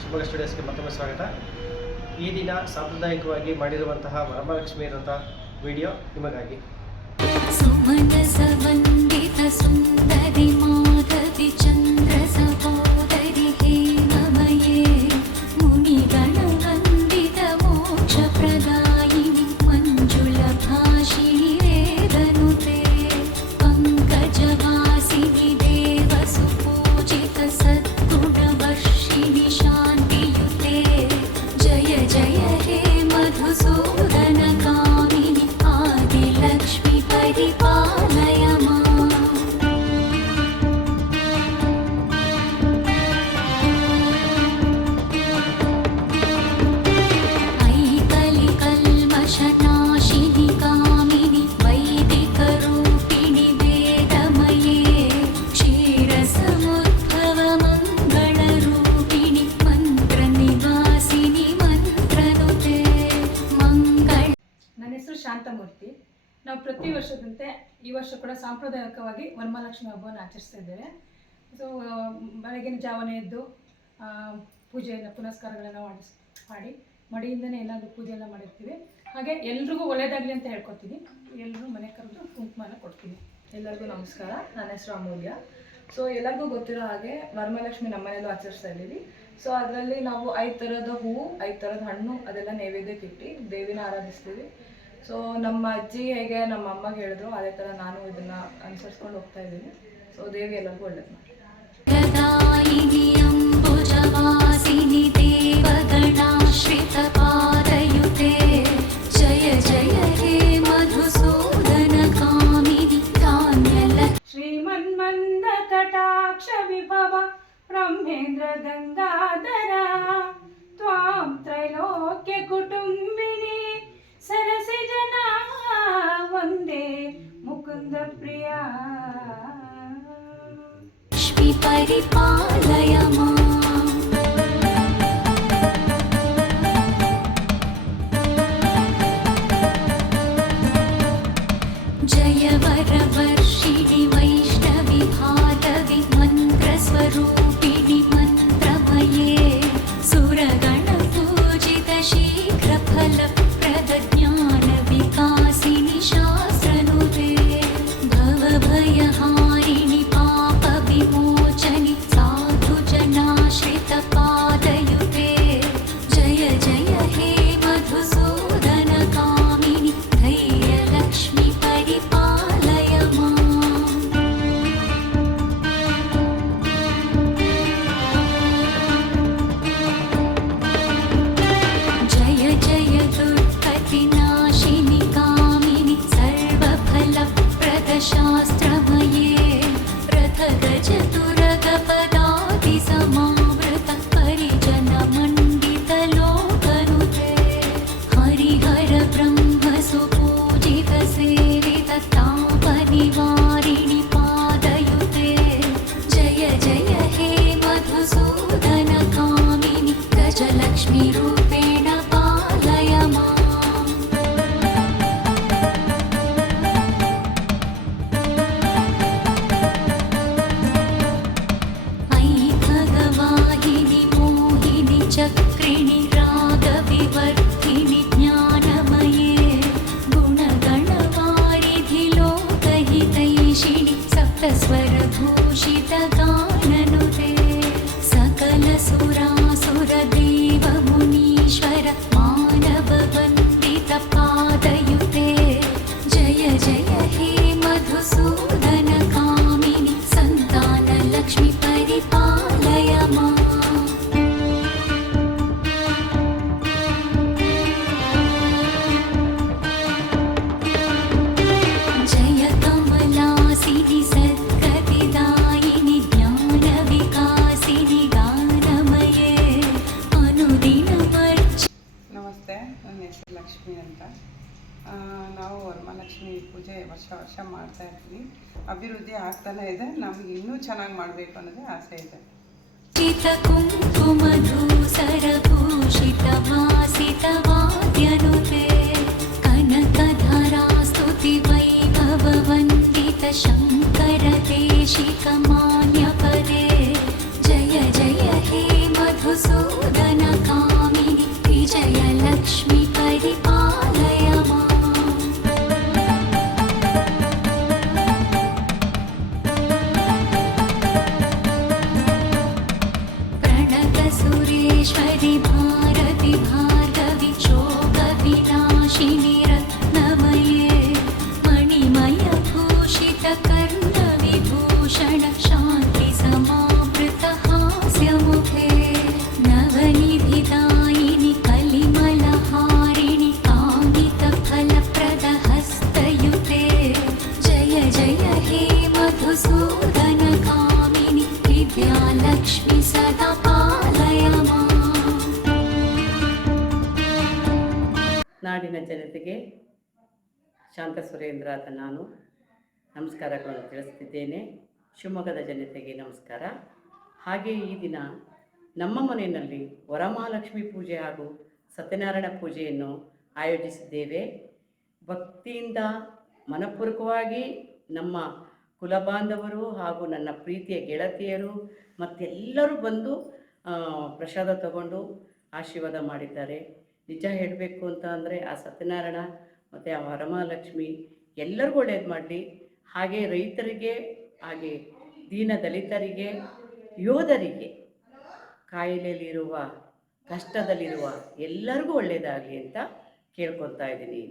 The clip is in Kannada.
ಶಿವಮೊಗ್ಗ ಸ್ಟುಡಿಯೋಸ್ಗೆ ಮತ್ತೊಮ್ಮೆ ಸ್ವಾಗತ. ಈ ದಿನ ಸಾಂಪ್ರದಾಯಿಕವಾಗಿ ಮಾಡಿರುವಂತಹ ವರಮಹಾಲಕ್ಷ್ಮಿ ವ್ರತ ವಿಡಿಯೋ ನಿಮಗಾಗಿ. ಸುಮನಸವಂದಿತ ಸುಂದರಿ ಮಾಧವಿ ಚಂದ್ರ ಸಹೋದರಿ ಹೇಮಮಯೇ ಮುನಿಗಣ ವಂದಿತ ಮೋಕ್ಷ ಪ್ರದಾಯಿನಿ ಮಂಜುಳ ಭಾಷಿಣಿ ವೇದನುತೆ ಪಂಕಜವಾಸಿನಿ ದೇವ ಸುಪೂಜಿತ ಸದ್ಗುಣವರ್ಷಿಣಿ ಶಾಂತಿಯುತೆ ಜಯ ಜಯ ಹೇ ಮಧುಸೂದನ ಕಾಮಿನಿ ಆದಿಲಕ್ಷ್ಮಿ ಪರಿಪಾಲಯ ಮಾಂ. ಐಕಲಿ ಕಲ್ಮಷನಾಶಿನಿ ಕಾಮಿನಿ ವೈದಿಕರೂಪಿಣಿ ವೇದಮಯೇ ಕ್ಷೀರಸಮುದ್ಭವ ಮಂಗಳರೂಪಿಣಿ ಮಂತ್ರ ನಿವಾಸಿನಿ ಮಂತ್ರನುತೆ ಮಂಗಳ. ನನ್ನ ಹೆಸರು ಶಾಂತಮೂರ್ತಿ. ನಾವು ಪ್ರತಿ ವರ್ಷದಂತೆ ಈ ವರ್ಷ ಕೂಡ ಸಾಂಪ್ರದಾಯಿಕವಾಗಿ ವರಮಹಾಲಕ್ಷ್ಮಿ ಹಬ್ಬವನ್ನು ಆಚರಿಸ್ತಾ ಇದ್ದೇವೆ. ಸೊ ಬೆಳಗಿನ ಜಾವನೆ ಎದ್ದು ಪೂಜೆಯನ್ನು ಪುನಸ್ಕಾರಗಳನ್ನು ಮಾಡಿ ಮಡಿಯಿಂದನೇ ಎಲ್ಲಾದರೂ ಪೂಜೆಯನ್ನು ಮಾಡಿರ್ತೀವಿ. ಹಾಗೆ ಎಲ್ರಿಗೂ ಒಳ್ಳೆಯದಾಗಲಿ ಅಂತ ಹೇಳ್ಕೊತೀನಿ. ಎಲ್ಲರೂ ಮನೆ ಕರೆದು ಕುಂಕುಮನ ಕೊಡ್ತೀವಿ. ಎಲ್ಲರಿಗೂ ನಮಸ್ಕಾರ. ನನ್ನ ಹೆಸರು ಅಮೂಲ್ಯ. ಸೊ ಎಲ್ಲರಿಗೂ ಗೊತ್ತಿರೋ ಹಾಗೆ ವರಮಹಾಲಕ್ಷ್ಮಿ ನಮ್ಮನೆಯಲ್ಲೂ ಆಚರಿಸ್ತಾ ಇದ್ದೀವಿ. ಸೊ ಅದರಲ್ಲಿ ನಾವು 5 ಥರದ ಹೂವು, 5 ಥರದ ಹಣ್ಣು ಅದೆಲ್ಲ ನೈವೇದ್ಯಕ್ಕೆ ಇಟ್ಟು ದೇವಿನ ಆರಾಧಿಸ್ತೀವಿ. ಸೊ ನಮ್ಮ ಅಜ್ಜಿ ಹೇಗೆ ನಮ್ಮ ಅಮ್ಮಗೆ ಹೇಳಿದ್ರು ಅದೇ ಥರ ನಾನು ಇದನ್ನು ಅನುಸರಿಸ್ಕೊಂಡು ಹೋಗ್ತಾ ಇದ್ದೀನಿ. ಸೊ ದೇವಿ ಎಲ್ಲರಿಗೂ ಒಳ್ಳೇದು ಮಾಡಿ. ಪ್ರದಾಯಿನಿ ಅಂಬುಜವಾಸಿನಿ ದೇವಗಣಾಶ್ರಿತ ಪಾದಯುತೆ ಜಯ ಜಯ ಹೇ ಮಧುಸೂದನ ಕಾಮಿನಿ ಕಾಮ್ಯಲ ಶ್ರೀಮನ್ಮಂದ ಕಟಾಕ್ಷ ವಿಭವ ಬ್ರಹ್ಮೇಂದ್ರ ಗಂಗಾಧರ ತ್ವಾಂ ತ್ರೈಲೋಕ್ಯ ಕುಟುಂಬಿನಿ ಸರಸಿ ಜನ ವಂದೇ ಮುಕುಂದ ಪ್ರಿಯ ಲಕ್ಷ್ಮಿ ಪರಿಪಾಲಯ ಮಾಂ. ಜಯ ವರವರ್ಷಿಣಿ ವೈಷ್ಣವಿ ಭಾರವಿ ಮಂತ್ರಸ್ವರೂಪಿಣಿ ಮಂತ್ರಮಯೇ ಸುರಗಣ ಪೂಜಿತ ಶೀಘ್ರ ಫಲಪ್ರದ ಜ್ಞಾನ ವಿಕಾಸಿನಿ ಶಾಸ್ತ್ರನುತೆ ಭವಭಯಹಾರಿಣಿ ಪಾಪ ವಿಮೋಚನಿ ಸಾಧು ಜನಾಶ್ರಿತ ಪಾದಯುತೆ ಜಯ ಜಯ ಹೇ ಮಧುಸೂದನ ಕಾಮಿನಿ ಧೈರ್ಯಲಕ್ಷ್ಮಿ ಪರಿಪಾಲಯ ಮಾಂ. ಜಯ ಜಯ ದುರ್ಗತಿನಾಶಿನಿ ಕಾಮಿನಿ ಸರ್ವಫಲಪ್ರದ ಶಾಸ್ತ್ರಮಯೇ ರಥಗಜ ತುರಗ ಪದಾತಿ ಸಮಾವೃತ ಪರಿಜನ ಮಂಡಿತ ಲೋಕನುತೆ ಹರಿಹರ ಬ್ರಹ್ಮ ಸುಪೂಜಿತ ಸೇವಿತ ತಾಪ ನಿವಾರಿಣಿ ಪಾದಯುತೆ ಜಯ ಜಯ ಹೇ ಮಧುಸೂದನ ಕಾಮಿನಿ ಗಜಲಕ್ಷ್ಮಿ ರೂಪೇಣ ಪಾಲಯ ಮಾಂ. ಐಕಗವಾಹಿನಿ ಮೋಹಿನಿ ಚಕ್ರಿಣಿ ರಾಗವಿವರ್ಧಿನಿ ಜ್ಞಾನಮಯೇ ಗುಣಗಣವಾರಿಧಿ ಲೋಕಹಿತೈಷಿಣಿ ಸಪ್ತಸ್ವರಭೂಷಿತ ಗಾನನುತೆ ಸಕಲ ಸುರಾಸುರ ದೇವ ಮುನೀಶ್ವರ ಮಾನವ ವಂದಿತ ಪಾದಯುತೆ ಜಯ ಜಯ ಹೇ ಮಧುಸೂದನ ಕಾಮಿನಿ ಸಂತಾನ ಲಕ್ಷ್ಮಿ ಪರಿಪಾಲಯ ಮಾಂ. ಜಯ ಕಮಲಾಸಿನಿ ಸದ್ಗತಿದಾಯಿನಿ ಜ್ಞಾನ ವಿಕಾಸಿನಿ ಗಾನಮಯೇ ಅನುದಿನ ನಮಸ್ತೆ, ನನ್ನ ಹೆಸರು ಲಕ್ಷ್ಮಿ ಅಂತ. ನಾವು ವರಮಹಾಲಕ್ಷ್ಮಿ ಪೂಜೆ ವರ್ಷ ಮಾಡ್ತಾ ಇರ್ತೀವಿ. ಅಭಿವೃದ್ಧಿ ಆಗ್ತಾನೆ ಇದೆ. ನಮಗೆ ಇನ್ನೂ ಚೆನ್ನಾಗಿ ಮಾಡಬೇಕು ಅನ್ನೋದೇ ಆಸೆ ಇದೆ. ಚಿತ ಕುಂಕುಮ ಧೂಸರ ಭೂಷಿತ ಭಾಸಿತ ವಾದ್ಯನುತೆ ಕನಕಧರಾ ಸ್ತುತಿ ವೈಭವ ವಂದಿತ ಶಂಕರ ದೇಶಿಕ ಮಾನ್ಯ ಪದೇ ಜಯ ಜಯ ಹೇ ಮಧುಸೂದನ मधुसूदनकामिनि विद्यालक्ष्मी सदा पालय माम्। ನಾಡಿನ ಜನತೆಗೆ ಶಾಂತ ಸುರೇಂದ್ರಾದ ನಾನು ನಮಸ್ಕಾರಗಳನ್ನು ತಿಳಿಸ್ತಿದ್ದೇನೆ. ಶಿವಮೊಗ್ಗದ ಜನತೆಗೆ ನಮಸ್ಕಾರ. ಹಾಗೆ ಈ ದಿನ ನಮ್ಮ ಮನೆಯಲ್ಲಿ ವರಮಹಾಲಕ್ಷ್ಮಿ ಪೂಜೆ ಹಾಗೂ ಸತ್ಯನಾರಾಯಣ ಪೂಜೆಯನ್ನು ಆಯೋಜಿಸಿದ್ದೇವೆ. ಭಕ್ತಿಯಿಂದ ಮನಪೂರ್ವಕವಾಗಿ ನಮ್ಮ ಕುಲಬಾಂಧವರು ಹಾಗೂ ನನ್ನ ಪ್ರೀತಿಯ ಗೆಳತಿಯರು ಮತ್ತೆಲ್ಲರೂ ಬಂದು ಪ್ರಸಾದ ತಗೊಂಡು ಆಶೀರ್ವಾದ ಮಾಡಿದ್ದಾರೆ. ನಿಜ ಹೇಳಬೇಕು ಅಂತ ಅಂದರೆ ಆ ಸತ್ಯನಾರಾಯಣ ಮತ್ತು ಆ ವರಮಹಾಲಕ್ಷ್ಮಿ ಎಲ್ಲರಿಗೂ ಒಳ್ಳೇದು ಮಾಡಲಿ. ಹಾಗೆ ರೈತರಿಗೆ, ಹಾಗೆ ದೀನ ದಲಿತರಿಗೆ, ಯೋಧರಿಗೆ, ಕಾಯಿಲೆಯಲ್ಲಿರುವ, ಕಷ್ಟದಲ್ಲಿರುವ ಎಲ್ಲರಿಗೂ ಒಳ್ಳೆಯದಾಗಲಿ ಅಂತ ಕೇಳ್ಕೊತಾ ಇದ್ದೀನಿ.